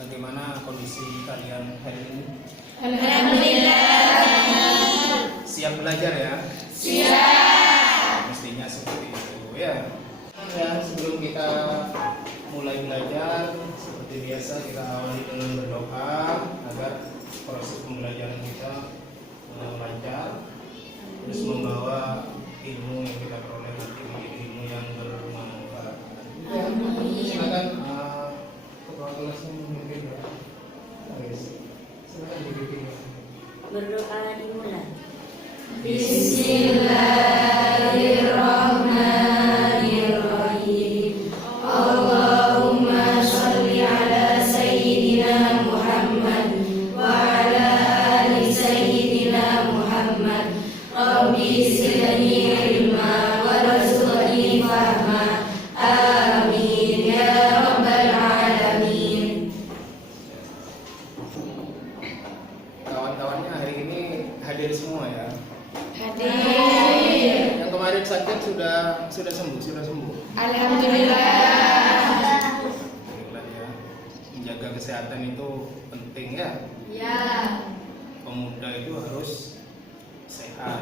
Bagaimana kondisi kalian hari ini? Alhamdulillah. Siap belajar ya? Siap. Mestinya seperti itu ya. Ya, sebelum kita mulai belajar, seperti biasa kita awali dengan berdoa agar proses pembelajaran kita lancar, terus membawa ilmu yang kita peroleh nanti menjadi ilmu yang bermanfaat. Silakan ketua kelasnya memimpin ya. Silakan dipimpin. Berdoa dimulai. Bismillahirrahmanirrahim. Allahumma sholli ala sayyidina Muhammad wa ala ali sayyidina Muhammad. Rabbi zidni ilma warzuqni fahma. Amin ya rabbal alamin. Kawan-kawannya hari ini hadir semua ya. Hadir. Yang kemarin sakit sudah sembuh. Alhamdulillah. Alhamdulillah ya. Menjaga kesehatan itu penting ya. Ya. Pemuda itu harus sehat.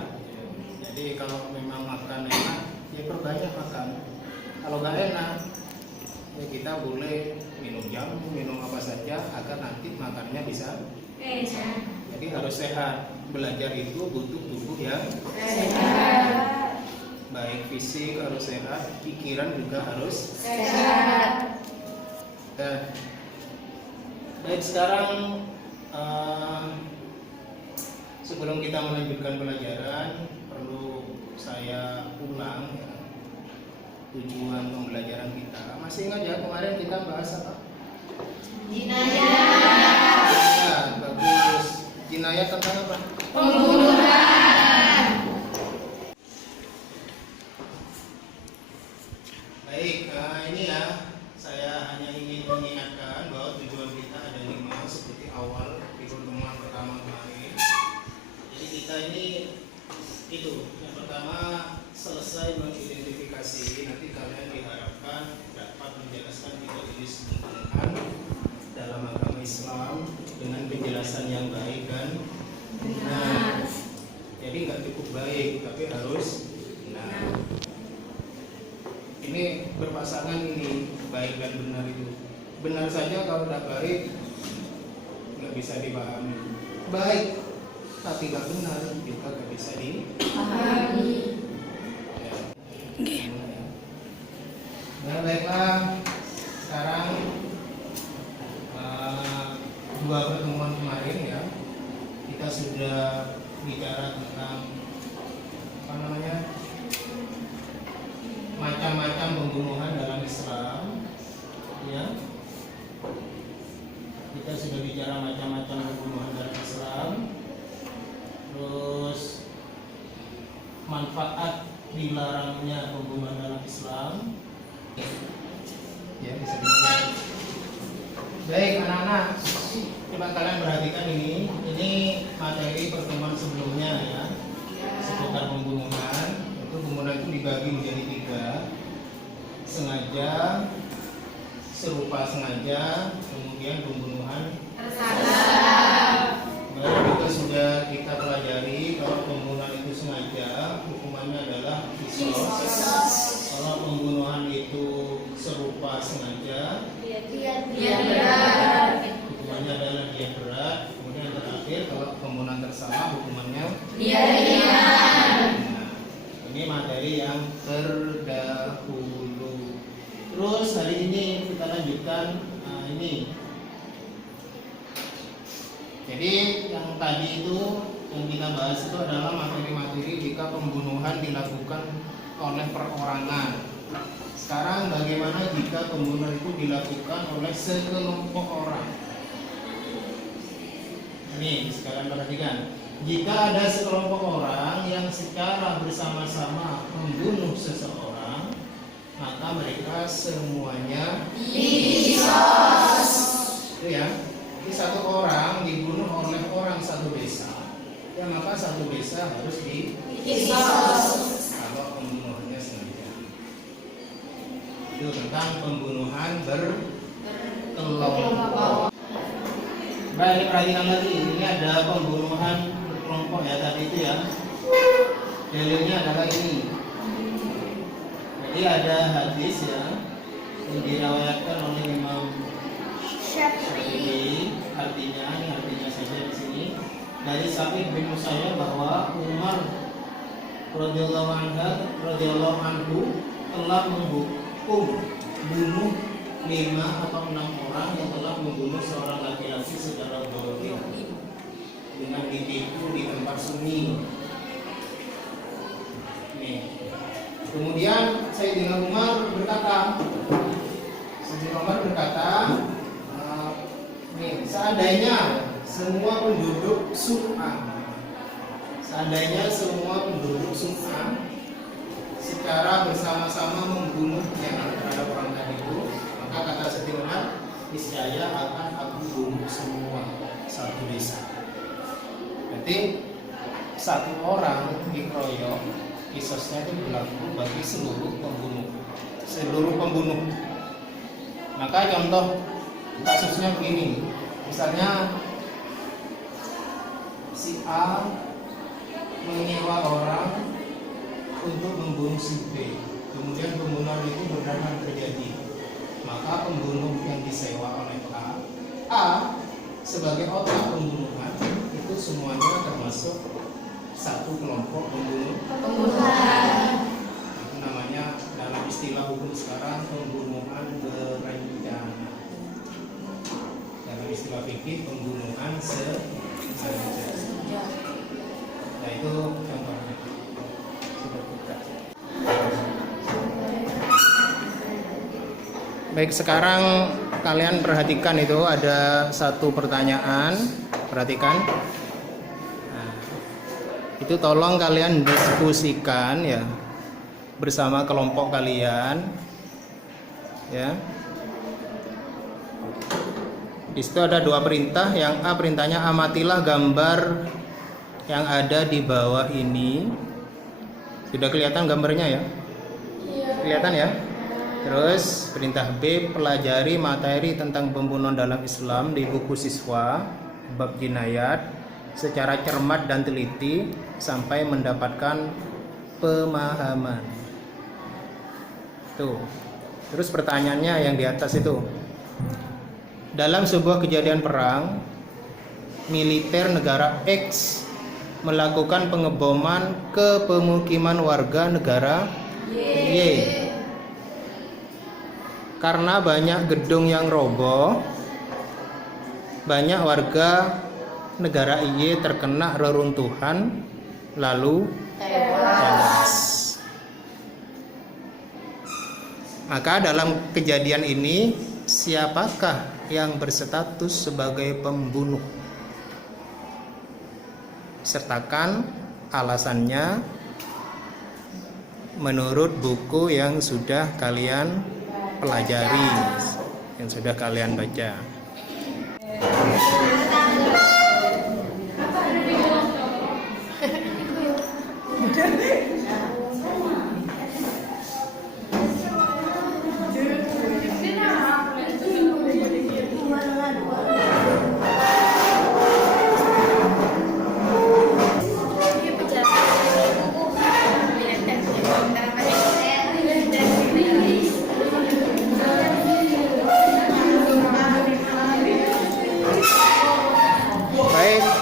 Jadi kalau memang makan enak, ya perbanyak makan. Kalau nggak enak, ya kita boleh minum jamu, minum apa saja agar nanti makannya bisa. Jadi harus sehat. Belajar itu butuh tubuh yang Sehat. baik fisik harus sehat, pikiran juga harus Sehat. sehat. Baik, sekarang sebelum kita melanjutkan pelajaran, perlu saya ulang ya, tujuan pembelajaran kita. Masih ingat ya kemarin kita bahas apa? Jinayah. Ya, bagus. Jinayah tentang apa? Pembunuhan. Baik, ini ya saya hanya ingin mengingatkan bahwa tujuan kita ada 5 seperti awal di pertemuan pertama kemarin. Jadi kita ini itu yang pertama selesai mengidentifikasi, nanti kalian diharapkan dapat menjelaskan tiga jenis pembunuhan dalam agama Islam dengan penjelasan yang baik dan benar. Jadi nggak cukup baik, tapi harus benar. Ini berpasangan ini baik dan benar itu. Benar saja kalau tidak baik nggak bisa dipahami. Baik tapi nggak benar juga nggak bisa dipahami. Ya. Nah, baiklah. Sekarang dua pertemuan kemarin ya kita sudah bicara tentang apa namanya? Macam-macam pembunuhan dalam Islam ya. Kita sudah bicara macam-macam pembunuhan dalam Islam, terus manfaat dilarangnya pembunuhan dalam Islam ya, bisa dimulai. Baik anak-anak, coba kalian perhatikan ini materi pertemuan sebelumnya ya, seputar pembunuhan. Pembunuhan itu dibagi menjadi 3, sengaja, serupa sengaja, kemudian pembunuhan Tersalah. Baru juga sudah kita pelajari kalau pembunuhan itu sengaja, hukumannya adalah qisas. Kalau pembunuhan itu serupa sengaja, Dia berat. hukumannya adalah dia berat. Kemudian yang terakhir kalau pembunuhan tersalah, hukumannya Dia ringan. Ini materi yang terdahulu. Terus hari ini kita lanjutkan ini. Jadi yang tadi itu yang kita bahas itu adalah materi-materi jika pembunuhan dilakukan oleh perorangan. Sekarang bagaimana jika pembunuhan itu dilakukan oleh sekelompok orang? Ini sekarang perhatikan. Jika ada sekelompok orang yang secara bersama-sama membunuh seseorang, maka mereka semuanya Qisas. itu ya. Jadi satu orang dibunuh oleh orang satu desa, ya maka satu desa harus Qisas. kalau pembunuhannya sengaja. Itu tentang pembunuhan berkelompok. Nah, ini perhatikan lagi, ini ada pembunuhan kelompok ya tadi itu ya. Dalilnya adalah ini. Jadi ada hadis ya yang diriwayatkan oleh Imam Syafi'i, artinya saja di sini dari Sa'id bin Musayyab bahwa Umar radhiyallahu anhu telah menghukum bunuh 5 atau 6 orang yang telah membunuh seorang laki-laki secara zalim dengan ditipu di tempat sunyi. Nih. Kemudian Sayyidina Umar berkata, seandainya semua penduduk Sum'an secara bersama-sama membunuhnya terhadap orang tadi itu, maka kata Sayyidina Umar, niscaya akan aku bunuh semua satu desa. Berarti satu orang dikeroyok, kisosnya itu berlaku bagi seluruh pembunuh. Maka contoh kasusnya begini, misalnya si A menyewa orang untuk membunuh si B, kemudian pembunuhan itu benar-benar terjadi, maka pembunuh yang disewa oleh A sebagai otak pembunuhan itu semuanya termasuk satu kelompok pembunuhan. Itu namanya dalam istilah hukum sekarang pembunuhan berencana. Dalam istilah fikih pembunuhan sengaja. Nah itu contohnya. Baik, sekarang kalian perhatikan itu ada satu pertanyaan. Perhatikan. Nah, itu tolong kalian diskusikan ya bersama kelompok kalian. Ya. Di situ ada 2 perintah. Yang A, perintahnya amatilah gambar yang ada di bawah ini. Sudah kelihatan gambarnya ya? Kelihatan ya? Terus perintah B, pelajari materi tentang pembunuhan dalam Islam di buku siswa bab jinayat secara cermat dan teliti sampai mendapatkan pemahaman. Tuh. Terus pertanyaannya yang di atas itu. Dalam sebuah kejadian perang, militer negara X melakukan pengeboman ke pemukiman warga negara Y. Karena banyak gedung yang roboh, banyak warga negara Y terkena reruntuhan lalu tewas. Maka dalam kejadian ini siapakah yang berstatus sebagai pembunuh? Sertakan alasannya menurut buku yang sudah kalian pelajari, yang sudah kalian baca.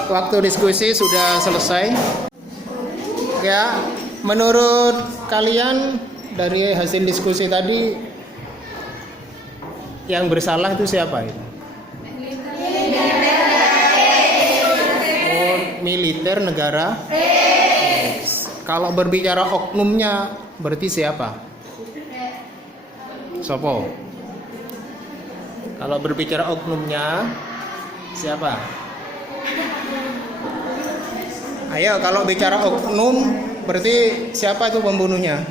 Waktu diskusi sudah selesai. Ya, menurut kalian dari hasil diskusi tadi yang bersalah itu siapa itu? Oh, militer negara. Kalau berbicara oknumnya berarti siapa? Sopo? Kalau berbicara oknumnya siapa? Ayo, kalau bicara oknum berarti siapa itu pembunuhnya?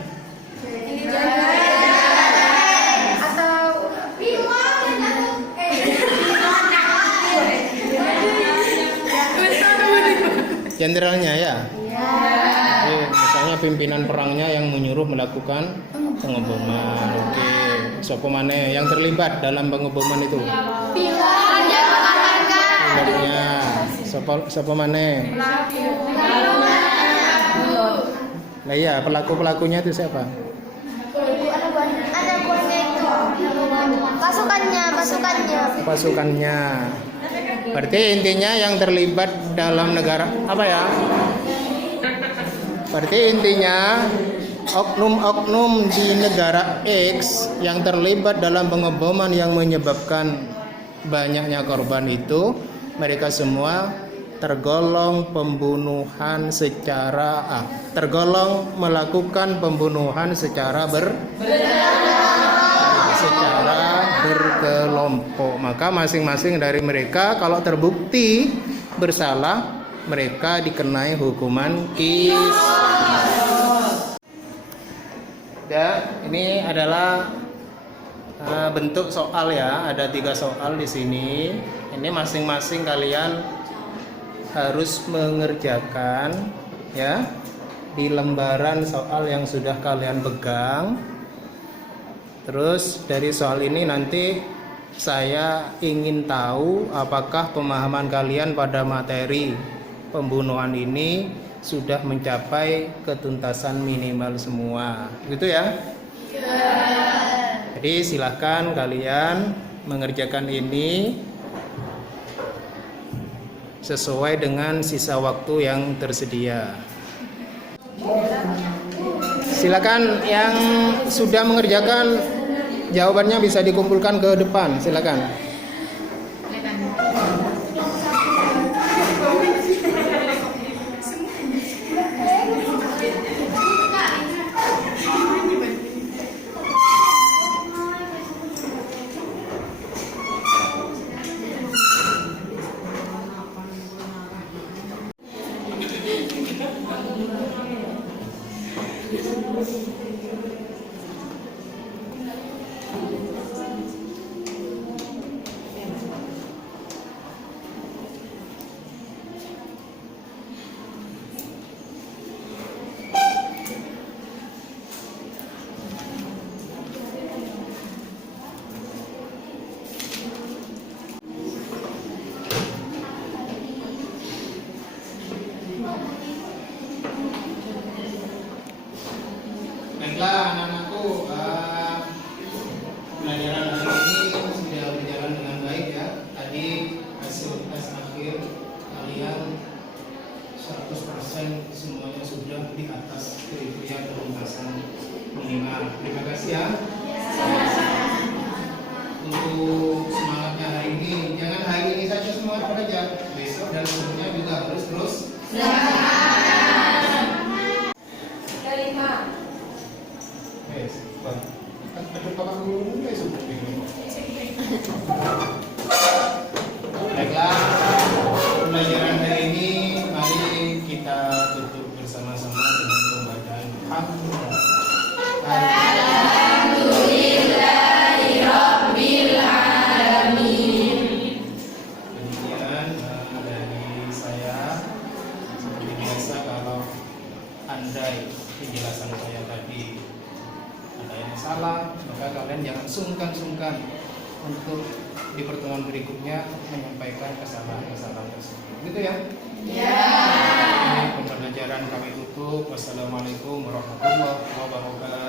Jenderalnya ya? Iya. Misalnya pimpinan perangnya yang menyuruh melakukan pengeboman. Oke. Siapa mana yang terlibat dalam pengeboman itu? subjeknya. Sapa maneh? Nah iya, pelakunya itu siapa? Anak buahnya itu. Pasukannya. Berarti intinya yang terlibat dalam negara apa ya? Berarti intinya oknum-oknum di negara X yang terlibat dalam pengeboman yang menyebabkan banyaknya korban itu, mereka semua tergolong melakukan pembunuhan secara berkelompok. Maka masing-masing dari mereka kalau terbukti bersalah, mereka dikenai hukuman qisas. Dan ini adalah bentuk soal ya, ada 3 soal di sini. Ini masing-masing kalian harus mengerjakan ya di lembaran soal yang sudah kalian pegang. Terus dari soal ini nanti saya ingin tahu apakah pemahaman kalian pada materi pembunuhan ini sudah mencapai ketuntasan minimal semua, gitu ya? Jadi silahkan kalian mengerjakan ini sesuai dengan sisa waktu yang tersedia. Silakan yang sudah mengerjakan jawabannya bisa dikumpulkan ke depan, silakan. Baiklah anak-anakku, pelajaran hari ini sudah berjalan dengan baik ya. Tadi hasil tes akhir kalian 100% semuanya sudah di atas kriteria ketuntasan minimal. Terima kasih ya. Untuk semangatnya hari ini, jangan hari ini saja semangat belajar, besok dan seterusnya juga harus terus. Baiklah, pelajaran hari ini mari kita tutup bersama-sama dengan pembacaan Alhamdulillah. Demikian dari saya. Seperti biasa, kalau andai penjelasan saya tadi ada yang salah, maka kalian jangan sungkan-sungkan untuk di pertemuan berikutnya menyampaikan kesalahan-kesalahan tersebut. Gitu ya? Ya. Pembelajaran kami tutup. Wassalamualaikum warahmatullahi wabarakatuh.